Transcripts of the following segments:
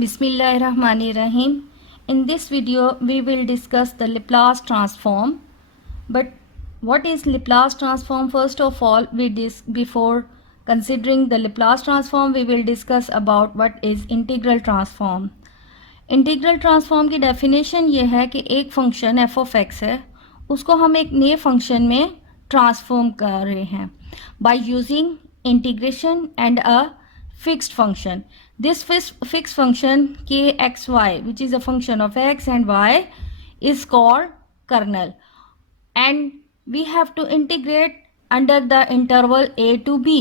Bismillahirrahmanirrahim. In this video, we will discuss the Laplace transform. But what is Laplace transform? First of all, before considering the Laplace transform, we will discuss about what is integral transform. Integral transform की definition ये है कि एक function F of x है, उसको हम एक नए फंक्शन में ट्रांसफॉर्म कर रहे हैं by using integration and a fixed function. This fixed function kxy, which is a function of x and y, is called kernel, and we have to integrate under the interval a to b.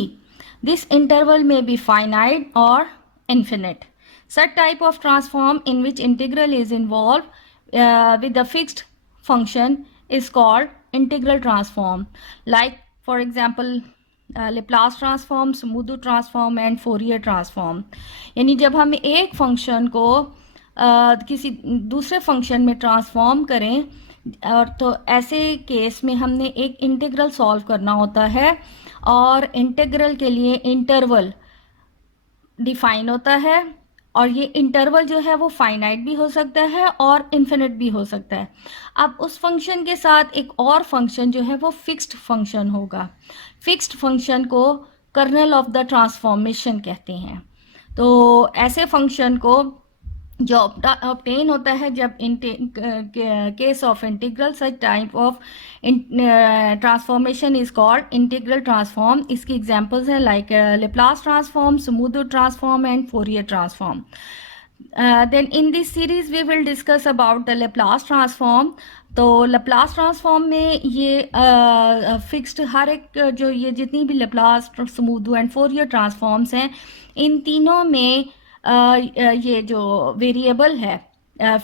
This interval may be finite or infinite. Such type of transform in which integral is involved with the fixed function is called integral transform. Like for example, Laplace transform, smooth transform and Fourier transform. यानी जब हम एक function को किसी दूसरे function में transform करें, और तो ऐसे केस में हमने एक इंटीग्रल सॉल्व करना होता है, और इंटीग्रल के लिए इंटरवल डिफाइन होता है, और ये इंटरवल जो है वो फाइनाइट भी हो सकता है और इन्फिनिट भी हो सकता है. अब उस फंक्शन के साथ एक और फंक्शन जो है वो फिक्स्ड फंक्शन होगा. फिक्स्ड फंक्शन को कर्नल ऑफ द ट्रांसफॉर्मेशन कहते हैं. तो ऐसे फंक्शन को जो ऑब्टेन होता है जब case of integral, such type of transformation is called integral transform. इसकी एग्जांपल्स हैं like Laplace transform, smooth transform and Fourier transform. then in this series we will discuss about the Laplace transform. तो Laplace transform में ये fixed हर एक जो ये जितनी भी Laplace, smooth and Fourier transforms हैं, इन तीनों में ये जो वेरिएबल है,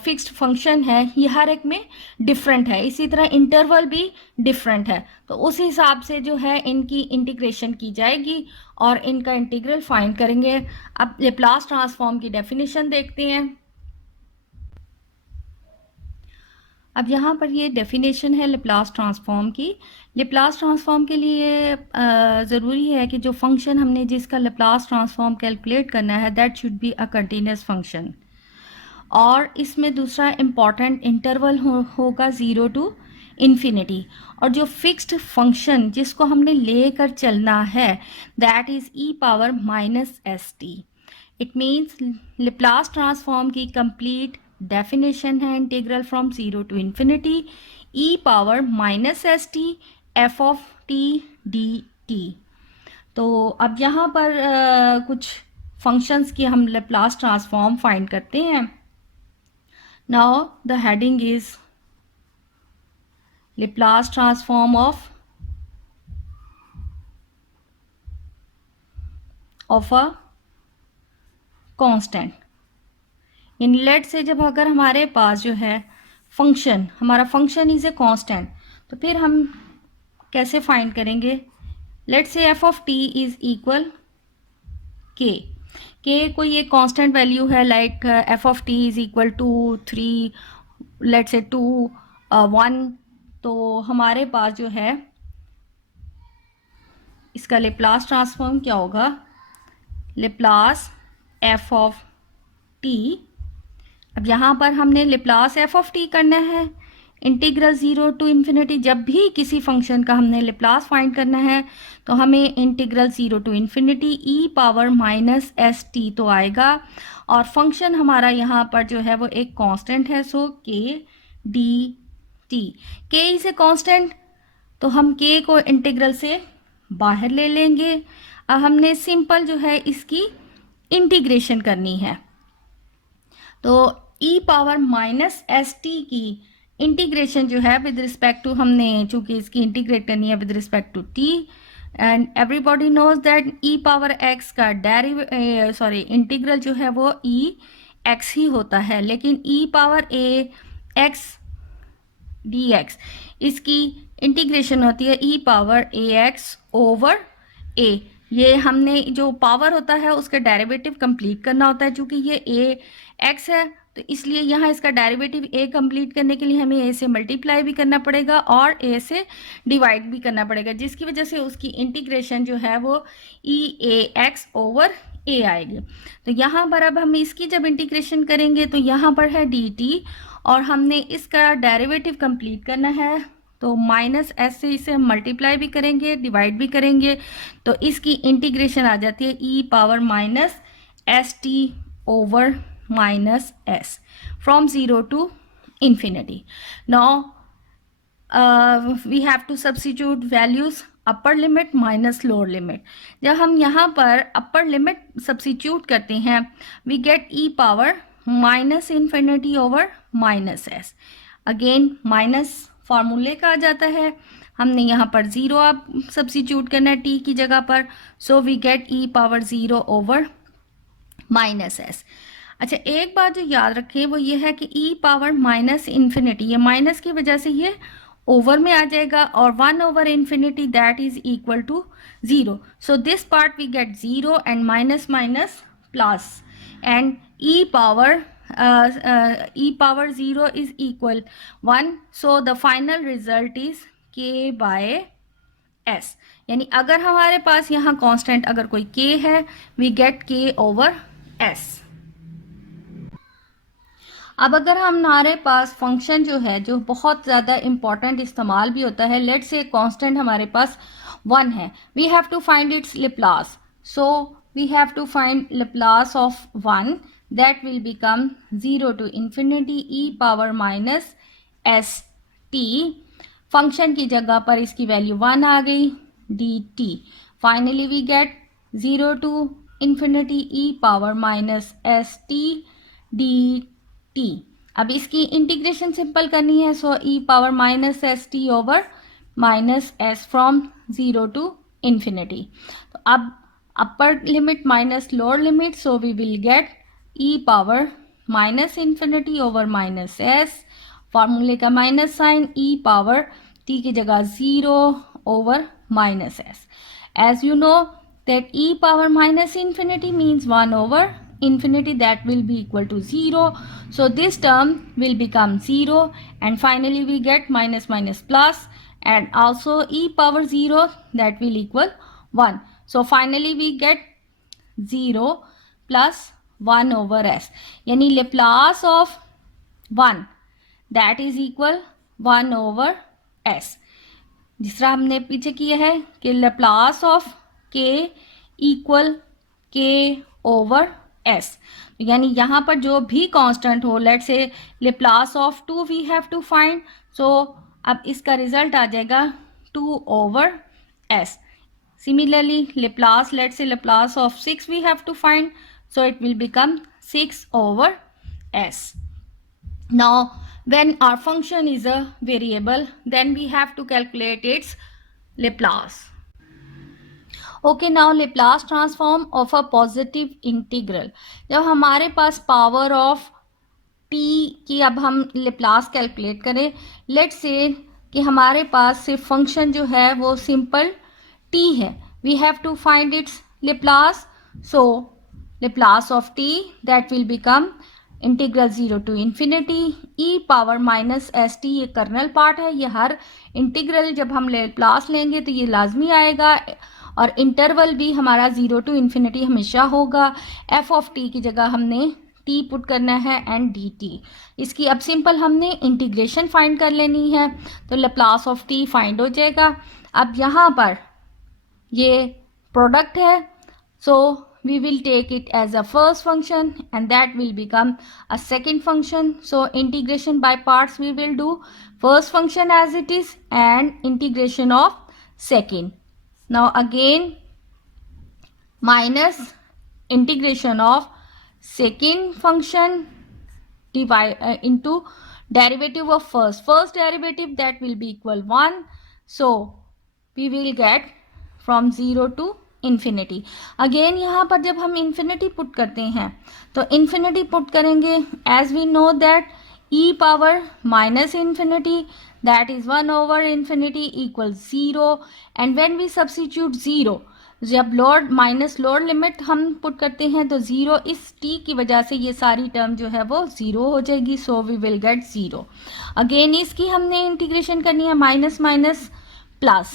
फिक्स्ड फंक्शन है, ये हर एक में डिफरेंट है. इसी तरह इंटरवल भी डिफरेंट है. तो उस हिसाब से जो है इनकी इंटीग्रेशन की जाएगी और इनका इंटीग्रल फाइंड करेंगे. अब लेप्लास ट्रांसफॉर्म की डेफिनेशन देखते हैं. अब यहाँ पर ये डेफिनेशन है लेप्लास ट्रांसफॉर्म की. लेप्लास ट्रांसफॉर्म के लिए ज़रूरी है कि जो फंक्शन हमने जिसका लेप्लास ट्रांसफॉर्म कैलकुलेट करना है, that should be a continuous function. और इसमें दूसरा इम्पॉर्टेंट इंटरवल होगा 0 to इन्फिनिटी. और जो फिक्स्ड फंक्शन जिसको हमने लेकर चलना है, that is E power minus s T. It means Laplace transform की कंप्लीट डेफिनेशन है integral from 0 to infinity e power minus s T F of T d T. तो अब यहाँ पर कुछ फंक्शंस की हम लेप्लास ट्रांसफॉर्म फाइंड करते हैं. Now the heading is Laplace transform of a constant. इन लेट से जब अगर हमारे पास जो है फंक्शन, हमारा फंक्शन इज ए कांस्टेंट, तो फिर हम कैसे फाइंड करेंगे. Let say f of t is equal के कोई एक कांस्टेंट वैल्यू है, like f of t is equal to 3, let say 2, 1. तो हमारे पास जो है इसका लेप्लास ट्रांसफॉर्म क्या होगा, लेप्लास एफ ऑफ टी. अब यहाँ पर हमने लेप्लास एफ ऑफ टी करना है, इंटीग्रल 0 to इन्फिनिटी. जब भी किसी फंक्शन का हमने लेप्लास फाइंड करना है तो हमें integral 0 to infinity e power minus s T तो आएगा. और फंक्शन हमारा यहाँ पर जो है वो एक कांस्टेंट है, सो के डी टी. के इज ए कांस्टेंट, तो हम के को इंटीग्रल से बाहर ले लेंगे. अब हमने सिंपल जो है इसकी इंटीग्रेशन करनी है. तो ई पावर माइनस एस टी की इंटीग्रेशन जो है विद रिस्पेक्ट टू, हमने चूंकि इसकी इंटीग्रेट करनी है with respect to t, and everybody knows that e power x का इंटीग्रल जो है वो ई एक्स ही होता है. लेकिन e power a x d x, इसकी इंटीग्रेशन होती है e power a x over a. ये हमने जो पावर होता है उसका डेरिवेटिव कंप्लीट करना होता है. चूंकि ये ए एक्स है तो इसलिए यहाँ इसका डेरिवेटिव ए कंप्लीट करने के लिए हमें ए से मल्टीप्लाई भी करना पड़ेगा और ए से डिवाइड भी करना पड़ेगा, जिसकी वजह से उसकी इंटीग्रेशन जो है वो ई ए एक्स ओवर a आएगी। तो यहाँ पर अब हम इसकी जब इंटीग्रेशन करेंगे तो यहाँ पर है dt और हमने इसका डेरिवेटिव कंप्लीट करना है, तो माइनस एस से इसे हम मल्टीप्लाई भी करेंगे, डिवाइड भी करेंगे, तो इसकी इंटीग्रेशन आ जाती है e power minus s t over minus s from 0 to infinity. Now we have to substitute values upper limit minus lower limit. जब हम यहाँ पर अपर लिमिट सब्सिट्यूट करते हैं we get e power minus infinity over minus s. Again minus फार्मूले का आ जाता है, हमने यहाँ पर ज़ीरो अब सब्सिट्यूट करना है टी की जगह पर, so we get e power zero over minus s. अच्छा, एक बात जो याद रखें वो ये है कि ई पावर माइनस इन्फिनिटी, ये माइनस की वजह से ये ओवर में आ जाएगा और 1 over infinity that is equal to 0. So this part we get 0 and minus minus plus and e power 0 is equal 1. So the final result is k by s. यानी अगर हमारे पास यहाँ कांस्टेंट अगर कोई k है we get k over s. अब अगर हमारे पास फंक्शन जो है जो बहुत ज़्यादा इम्पॉर्टेंट इस्तेमाल भी होता है, लेट्स से कांस्टेंट हमारे पास 1 है, we have to find its Laplace. So we have to find Laplace of 1 that will become 0 to infinity e power minus s t. Function की जगह पर इसकी वैल्यू 1 आ गई dt. Finally we get 0 to infinity e power minus s t dt. अब इसकी integration simple करनी है, so e power minus s t over minus s from 0 to infinity. तो अब upper limit minus lower limit, so we will get e power minus infinity over minus s, फार्मूले का minus sign, e power t की जगह 0 over minus s. As you know that e power minus infinity means 1 over infinity, that will be equal to 0. So this term will become 0 and finally we get minus minus plus and also e power 0 that will equal 1. So finally we get 0 plus 1 over s. यानी Laplace of 1 that is equal 1 over s. दूसरा हमने पीछे किया है कि Laplace of k equal k over s. यानी यहाँ पर जो भी कांस्टेंट हो, let's say Laplace of 2 we have to find, so अब इसका रिजल्ट आ जाएगा 2 over s. Similarly Laplace, let's say Laplace of 6 we have to find, so it will become 6 over s. Now when our function is a variable then we have to calculate its Laplace. Okay, now Laplace transform of a positive integral. जब हमारे पास power of t की अब हम Laplace calculate करें, let's say कि हमारे पास सिर्फ function जो है वो सिंपल टी है, we have to find its Laplace. So Laplace of t that will become integral 0 to infinity e power minus s t. ये कर्नल पार्ट है, ये हर इंटीग्रल जब हम लेप्लास लेंगे तो ये लाजमी आएगा और इंटरवल भी हमारा 0 to infinity हमेशा होगा. f ऑफ t की जगह हमने t पुट करना है एंड dt. इसकी अब सिंपल हमने इंटीग्रेशन फाइंड कर लेनी है, तो लेप्लास ऑफ t फाइंड हो जाएगा. अब यहाँ पर ये प्रोडक्ट है, सो we will take it as a first function and that will become a second function. So integration by parts we will do first function as it is and integration of second. Now again minus integration of second function divide into derivative of first derivative, that will be equal 1. So we will get from 0 to infinity. Again यहाँ पर जब हम infinity put करते हैं तो infinity put करेंगे, as we know that e power minus infinity that is 1 over infinity equal 0 and when we substitute 0, जब lower minus lower limit हम पुट करते हैं तो 0 इस t की वजह से ये सारी टर्म जो है वो 0 हो जाएगी. So we will get 0. Again इसकी हमने इंटीग्रेशन करनी है minus minus plus,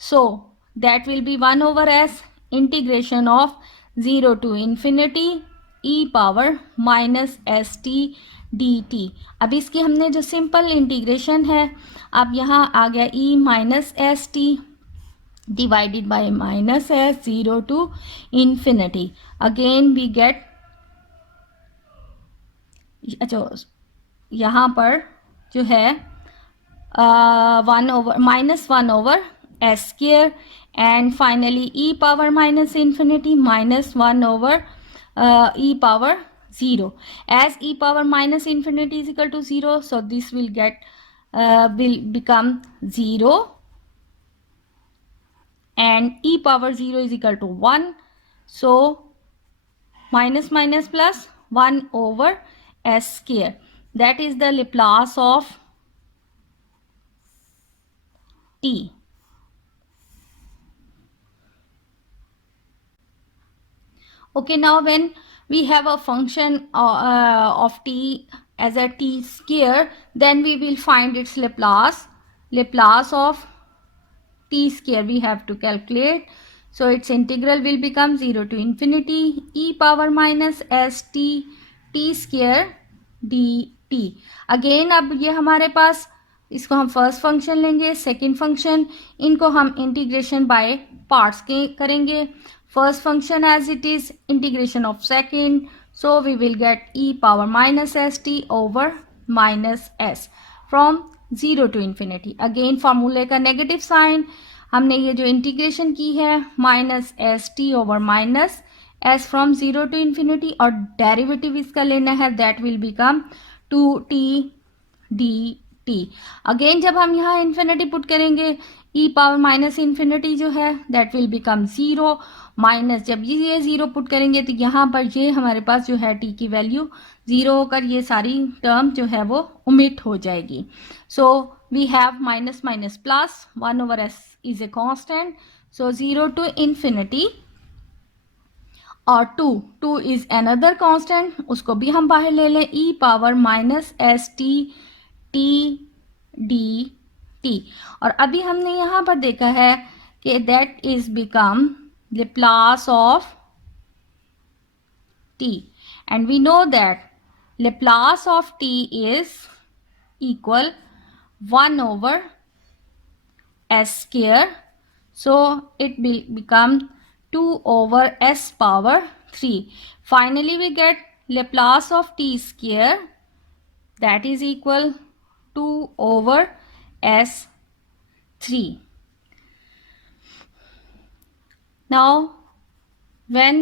so that will be 1 over s integration of 0 to infinity e power minus s T d t. अब इसकी हमने जो सिंपल इंटीग्रेशन है, अब यहाँ आ गया e minus s T divided by minus s 0 to infinity. Again we get, अच्छा यहाँ पर जो है 1 over minus 1 over s square and finally e power minus infinity minus 1 over e power 0. As e power minus infinity is equal to 0, so this will become 0 and e power 0 is equal to 1. So minus minus plus 1 over s square. That is the Laplace of t. Okay, now when we have a function of t as a t square, then we will find its Laplace. Laplace of t square we have to calculate. So its integral will become 0 to infinity e power minus s t t square dt. Again अब ये हमारे पास, इसको हम first function लेंगे, second function, इनको हम integration by parts के करेंगे. First function as it is integration of second, so we will get e power minus s t over minus s from 0 to infinity. Again फार्मूले का negative sign, हमने ये जो integration की है minus s t over minus s from 0 to infinity, और derivative इसका लेना है, that will become 2t dt. Again जब हम यहाँ इन्फिनिटी पुट करेंगे, e पावर माइनस इन्फिनिटी जो है दैट विल बिकम 0 माइनस, जब ये 0 पुट करेंगे तो यहाँ पर ये हमारे पास जो है t की वैल्यू 0 होकर ये सारी टर्म जो है वो ओमिट हो जाएगी. So we have minus minus plus 1 over s is a constant, so 0 to infinity और 2 इज अनदर कांस्टेंट, उसको भी हम बाहर ले लें, e power minus s T T d T. और अभी हमने यहाँ पर देखा है कि that is become Laplace of t, and we know that Laplace of t is equal 1 over s square, so it will become 2 over s power 3. Finally we get Laplace of t square, that is equal 2 over s 3. Now when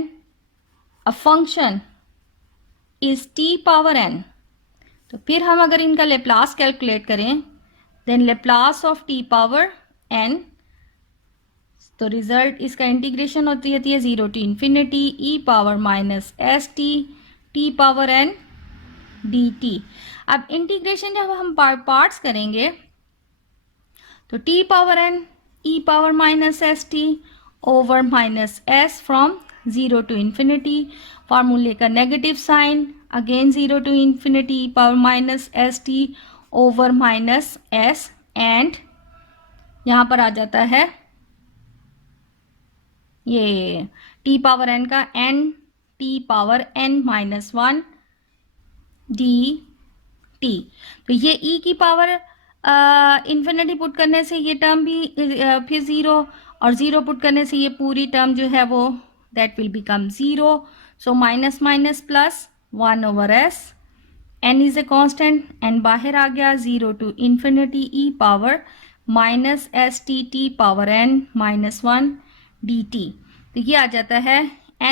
a function is t power n, तो फिर हम अगर इनका Laplace calculate करें, then Laplace of t power n, तो result इसका integration होती है 0 to infinity e power minus s t power n dt. अब इंटीग्रेशन जब हम पार्ट्स करेंगे तो t power n e power minus s t over minus s from 0 to infinity, फार्मूले का negative sign, again 0 to infinity power minus s t over minus s, and यहाँ पर आ जाता है ये t पावर n का n t power n minus 1 D T. तो ये e की पावर इन्फिनिटी पुट करने से ये टर्म भी फिर 0, और 0 पुट करने से ये पूरी टर्म जो है वो दैट विल बिकम 0. सो minus minus plus 1 over s, n is a constant, n बाहर आ गया, 0 to infinity e power minus s t power n minus 1 dt. तो ये आ जाता है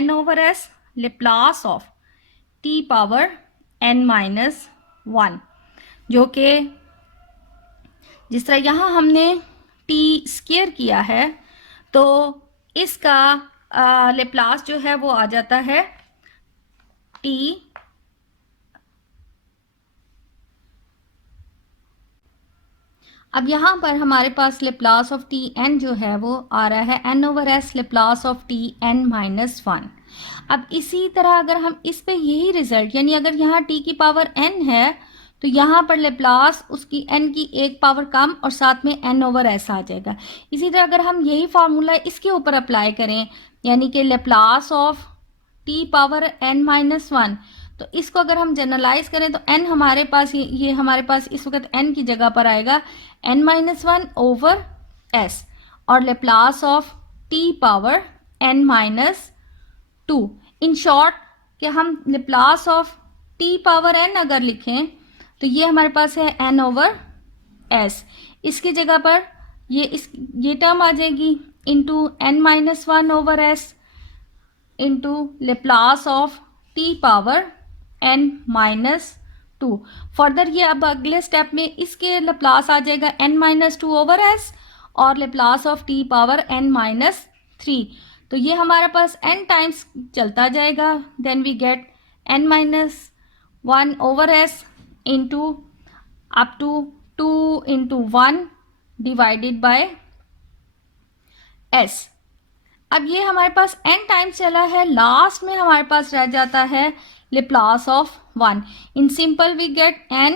n over s Laplace of t power n minus 1, जो कि जिस तरह यहाँ हमने t स्क्वायर किया है तो इसका लेप्लास जो है वो आ जाता है t अब यहाँ पर हमारे पास लेप्लास ऑफ टी एन जो है वो आ रहा है n over s Laplace of t n minus 1. अब इसी तरह अगर हम इस पे यही रिजल्ट, यानी अगर यहाँ t की पावर n है तो यहाँ पर लेप्लास उसकी n की एक पावर कम और साथ में n ओवर s आ जाएगा. इसी तरह अगर हम यही फार्मूला इसके ऊपर अप्लाई करें, यानी कि Laplace of t power n minus one, तो इसको अगर हम जनरलाइज करें तो n हमारे पास ये हमारे पास इस वक्त n की जगह पर आएगा n minus one over s, और Laplace of t power n minus to. In short कि हम Laplace of t power n अगर लिखें तो ये हमारे पास है n ओवर s, इसकी जगह पर ये टर्म आ जाएगी into n minus one over s into Laplace of t power n minus to. Further ये अब अगले स्टेप में इसके लेप्लास आ जाएगा n minus two over s और Laplace of t power n minus three. तो ये हमारे पास n टाइम्स चलता जाएगा, then we get n minus one over s into up to two into one divided by s। अब ये हमारे पास n टाइम्स चला है, लास्ट में हमारे पास रह जाता है Laplace of one. In simple we get n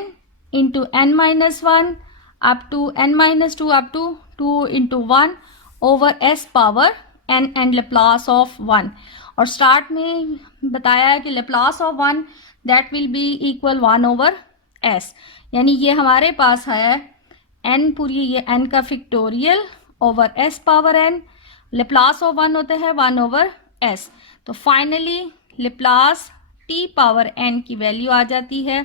into n minus one up to n minus two up to two into one over s power n and Laplace of one. और start में बताया है कि Laplace of one that will be equal one over s, यानी ये हमारे पास है n पूरी ये n का factorial over s power n, Laplace of one होता है वन ओवर s। तो finally Laplace t power n की वैल्यू आ जाती है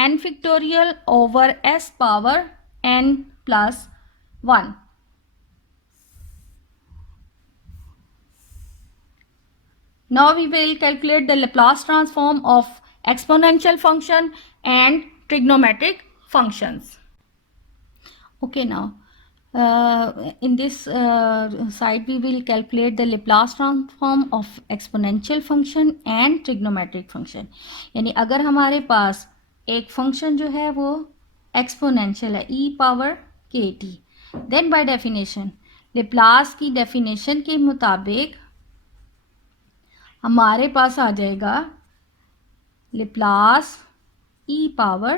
n factorial over s power n plus one. Now we will calculate the Laplace transform of exponential function and trigonometric functions. Okay, now in this side we will calculate the Laplace transform of exponential function and trigonometric function. यानी अगर हमारे पास एक function जो है वो exponential है e power k t, then by definition Laplace की definition के मुताबिक हमारे पास आ जाएगा Laplace e power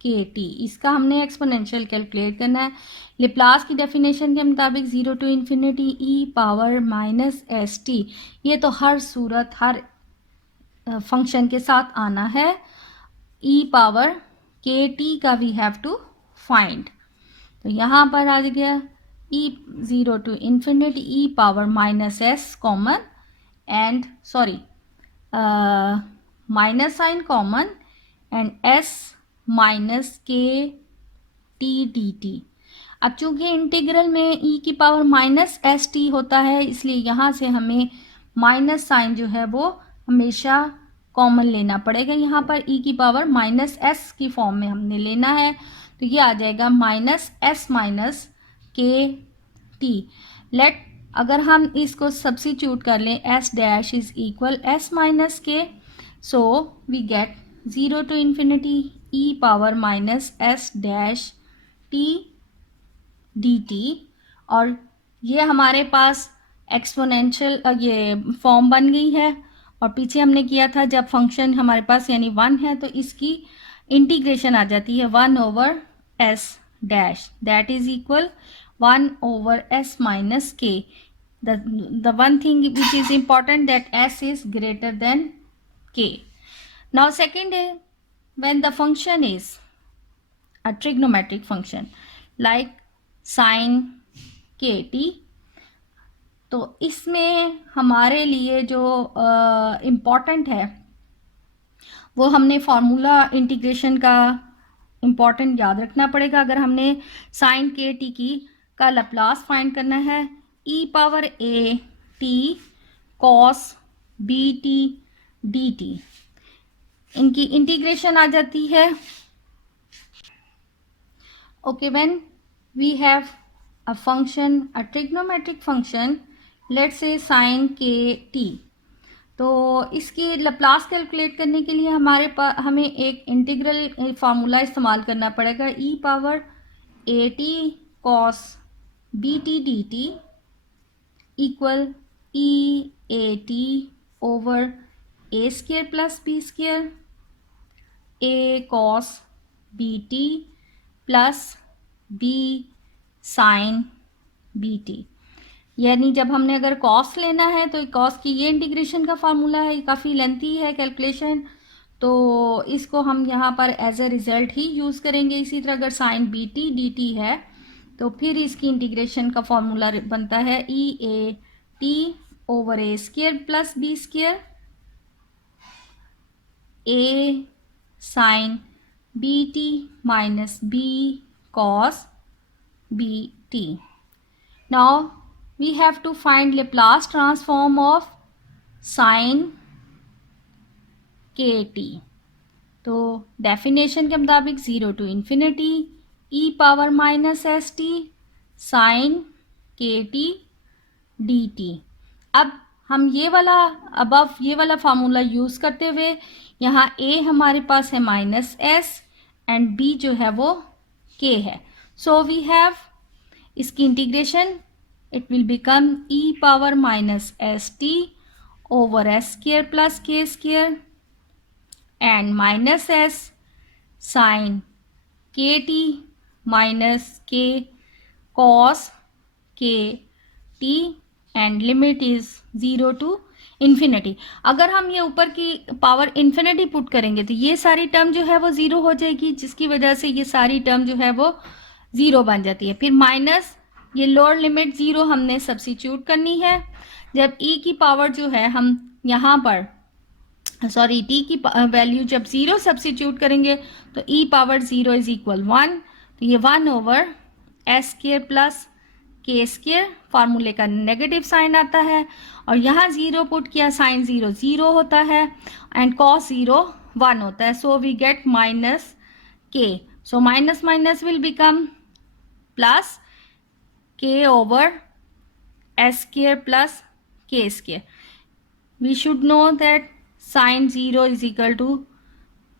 k t, इसका हमने एक्सपोनेंशियल कैलकुलेट करना है। लेप्लास की डेफिनेशन के मुताबिक 0 to infinity e power minus s t, ये तो हर सूरत हर फंक्शन के साथ आना है। e पावर के टी का वी हैव टू फाइंड, तो यहाँ पर आ गया e 0 to infinity e power minus s common and sorry minus sign common and s minus k t dt। अब चूंकि इंटीग्रल में e की पावर माइनस एस टी होता है, इसलिए यहाँ से हमें माइनस साइन जो है वो हमेशा कॉमन लेना पड़ेगा। यहाँ पर e की पावर माइनस एस की फॉर्म में हमने लेना है, तो ये आ जाएगा minus s minus k t. Let अगर हम इसको सब्सिट्यूट कर लें s dash is equal s minus k, so we get 0 to infinity e power minus s dash t dt। और ये हमारे पास एक्सपोनेंशियल ये फॉर्म बन गई है, और पीछे हमने किया था जब फंक्शन हमारे पास यानी वन है तो इसकी इंटीग्रेशन आ जाती है one over s dash that is equal 1 over s minus k. The one thing which is important that s is greater than k. Now second is when the function is a trigonometric function like sin kt, तो इसमें हमारे लिए जो important है वो हमने formula integration का important याद रखना पड़ेगा। अगर हमने साइन के टी की का लैप्लास फाइंड करना है e power a t cos b t d t, इनकी इंटीग्रेशन आ जाती है। Okay, when we have a function a trigonometric function let's say sine k t, तो इसकी लैप्लास कैलकुलेट करने के लिए हमारे पास हमें एक इंटीग्रल फार्मूला इस्तेमाल करना पड़ेगा e power a t cos b t d t equal e a t over a square plus b square a cos b t plus b sine b t. यानी जब हमने अगर कॉस लेना है तो कॉस की ये इंटीग्रेशन का फार्मूला है, काफ़ी लेंथी है कैलकुलेशन, तो इसको हम यहाँ पर एज ए रिज़ल्ट ही यूज़ करेंगे। इसी तरह अगर sine b t d t है तो फिर इसकी इंटीग्रेशन का फॉर्मूला बनता है e a t over a square plus b square a sine b t minus b cos b t. Now we have to find Laplace transform of sin kt। तो definition के मुताबिक 0 to infinity e power minus s t sine k t d t. अब हम ये वाला formula use करते हुए यहाँ a हमारे पास है माइनस एस एंड b जो है वो k है। सो वी हैव इसकी integration, it will become e power minus st over s square plus k square and minus s sin kt minus k cos kt and limit is 0 to infinity. अगर हम ये ऊपर की power infinity put करेंगे तो ये सारी term जो है वो ज़ीरो हो जाएगी, जिसकी वजह से ये सारी टर्म जो है वो ज़ीरो बन जाती है। फिर माइनस ये लोअर लिमिट 0 हमने सब्स्टिट्यूट करनी है। जब e की पावर जो है हम यहाँ पर t की वैल्यू जब 0 सब्स्टिट्यूट करेंगे तो e पावर 0 इज इक्वल 1, तो ये 1 over s square plus k square, फार्मूले का नेगेटिव साइन आता है और यहाँ 0 पुट किया, साइन 0 0 होता है एंड कॉस 0 1 होता है। सो we get minus k, so minus minus will become plus k over s square plus k square. We should know that sin 0 is equal to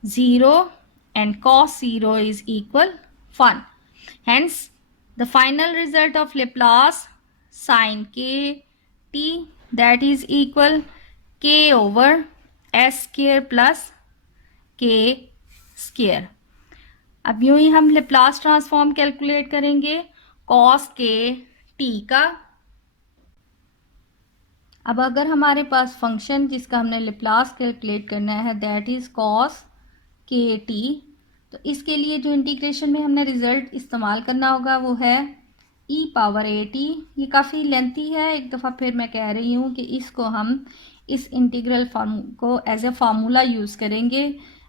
0 and cos 0 is equal 1. Hence, the final result of Laplace sin k t that is equal k over s square plus k square. अब यूं ही हम Laplace transform calculate करेंगे cos के t का। अब अगर हमारे पास फंक्शन जिसका हमने लेप्लास कैलकुलेट करना है दैट इज़ कॉस के टी, तो इसके लिए जो इंटीग्रेशन में हमने रिज़ल्ट इस्तेमाल करना होगा वो है ई पावर ए टी। ये काफ़ी लेंथी है, एक दफ़ा फिर मैं कह रही हूँ कि इसको हम इस इंटीग्रल फॉर्म को एज ए फार्मूला यूज़ करेंगे।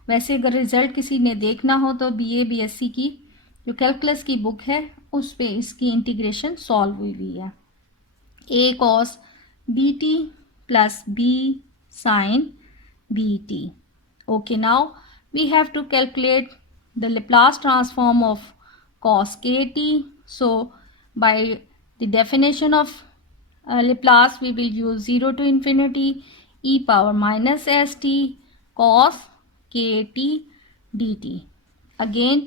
वैसे अगर रिज़ल्ट किसी ने देखना हो तो BA/BSc की जो कैलकुलस की बुक है उस पे इसकी इंटीग्रेशन सॉल्व हुई हुई है। a cos b t plus b sin b t. Okay, now we have to calculate the Laplace transform of cos kt. So by the definition of Laplace we will use 0 to infinity e power minus st cos kt dt. Again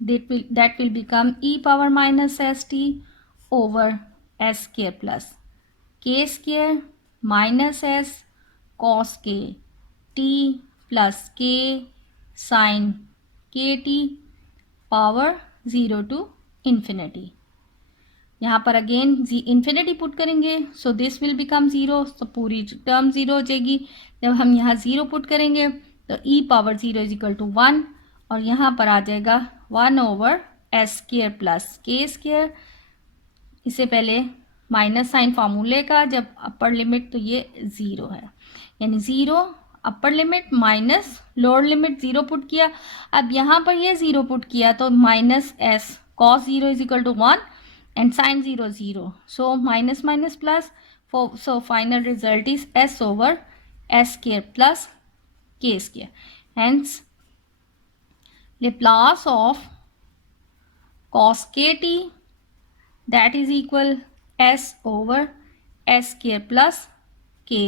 that will become e power minus st over s square plus k square minus s cos k t plus k sin k t power 0 to infinity। यहाँ पर again infinity put करेंगे so this will become 0, तो पूरी term 0 हो जाएगी। जब हम यहाँ 0 पुट करेंगे तो e power 0 is equal to 1 और यहाँ पर आ जाएगा 1 over s square plus k square. इससे पहले माइनस साइन फार्मूले का, जब अपर लिमिट तो ये 0 है, यानी 0 upper limit minus lower limit 0 put किया। अब यहाँ पर ये 0 पुट किया तो minus s cos 0 is equal to 1 and sin 0 0, so minus minus plus, so final result is s over s square plus k square. Hence Laplace of cos kt that is equal s over s square plus k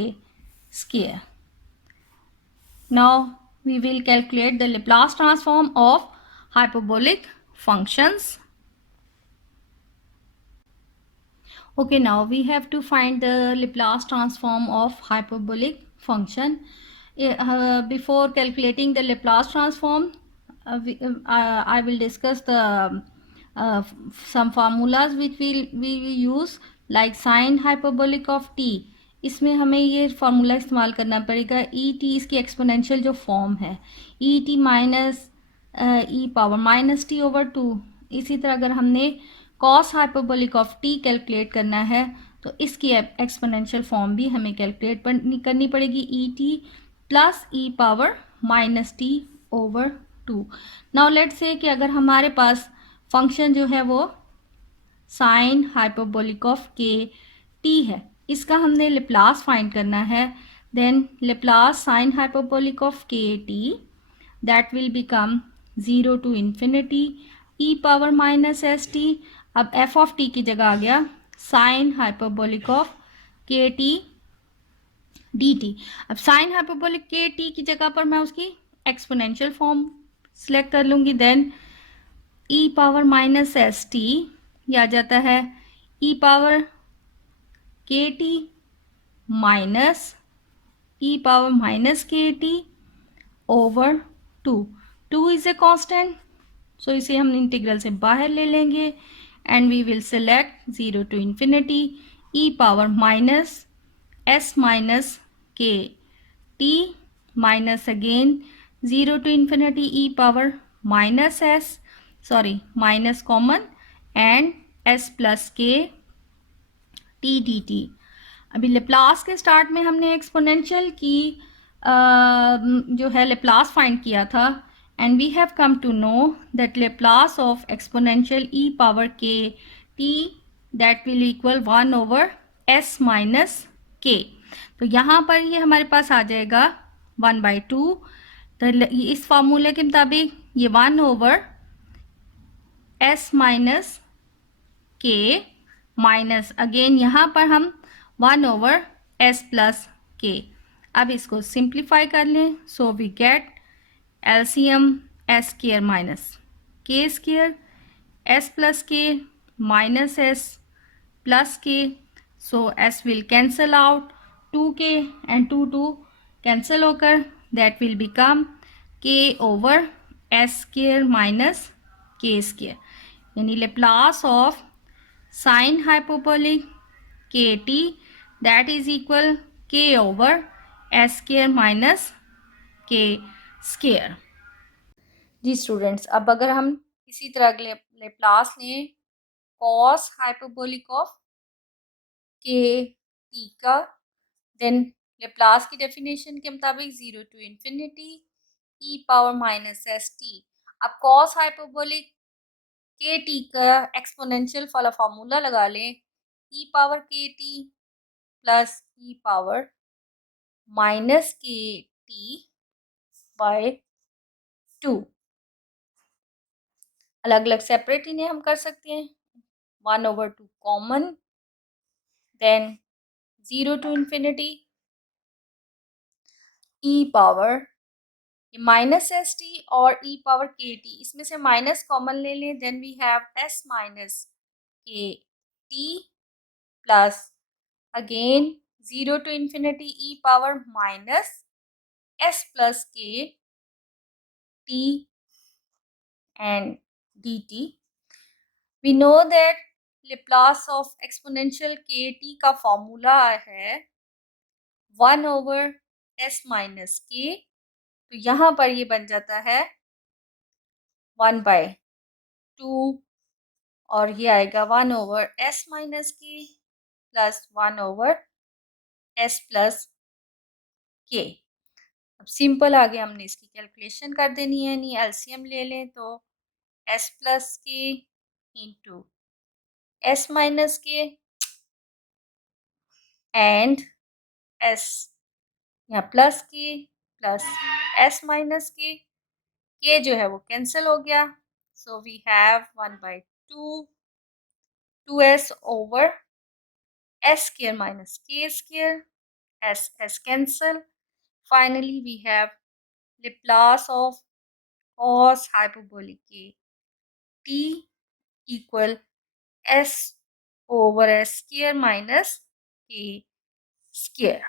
square. Now we will calculate the Laplace transform of hyperbolic functions. Okay, now we have to find the Laplace transform of hyperbolic function. Before calculating the Laplace transform, I will discuss the some formulas which we use like sin hyperbolic of t. इसमें हमें ये formula इस्तेमाल करना पड़ेगा. E t इसकी exponential जो form है, e t minus e power minus t over two. इसी तरह अगर हमने cos hyperbolic of t calculate करना है तो इसकी एक्सपोनेंशियल फॉर्म भी हमें कैलकुलेट करनी पड़ेगी, e t plus e power minus t over two. Now let's say कि अगर हमारे पास फंक्शन जो है वो sine hyperbolic of k t है, इसका हमने लेप्लास फाइंड करना है. Then Laplace sine hyperbolic of k t, that will become 0 to infinity e power minus s t. अब एफ ऑफ टी की जगह आ गया sine hyperbolic of k t d t. अब साइन हाइपरबोलिक के टी की जगह पर मैं उसकी एक्सपोनेंशियल फॉर्म सिलेक्ट कर लूँगी. Then e power minus s t ये आ जाता है e power k t minus e power minus k t over two. Two is a constant, so इसे हम इंटीग्रल से बाहर ले लेंगे and we will select 0 to infinity e power minus s minus k t minus again 0 to infinity e power minus s, sorry minus common, and s plus k t d T. अभी Laplace के start में हमने exponential की जो है Laplace find किया था, and we have come to know that Laplace of exponential e power k t that will equal 1 over s minus k. तो यहाँ पर ये हमारे पास आ जाएगा 1/2. तो इस फार्मूले के मुताबिक ये 1 ओवर एस माइनस के माइनस अगेन यहाँ पर हम 1 ओवर एस प्लस के. अब इसको सिंप्लीफाई कर लें, so we get LCM s square minus k square, s plus k minus s plus k. So s will cancel out, 2k and 2 cancel होकर that will become k over s square minus k square. यानी Laplace of sine hyperbolic k t that is equal k over s square minus k square. जी students, अब अगर हम इसी तरह Laplace लें cos hyperbolic of k t का, then Laplace की डेफिनेशन के मुताबिक 0 to infinity e power minus s t. अब कॉस हाइपरबोलिक के टी का एक्सपोनेंशियल वाला फार्मूला लगा लें, e power k t plus e power minus k t by 2. अलग अलग सेपरेट इन्हें हम कर सकते हैं. 1 over 2 common, then 0 to infinity e power minus s t और ई पावर के टी, इसमें से माइनस कॉमन ले लें. Then we have s minus k t plus again 0 to infinity e power minus s plus k t and dt. We know that Laplace of exponential kt का formula है 1 over s minus k. तो यहाँ पर ये बन जाता है 1/2 और ये आएगा 1 ओवर s माइनस के प्लस 1 ओवर s प्लस के. अब सिंपल आगे हमने इसकी कैलकुलेशन कर देनी है, यानी एलसीएम ले लें तो s plus k into s minus k and s यहाँ plus k plus s minus k जो है वो कैंसिल हो गया. So we have 1/2 2s over s square minus k square, s cancel. Finally we have Laplace of cos hyperbolic k t equal s over s square minus k square.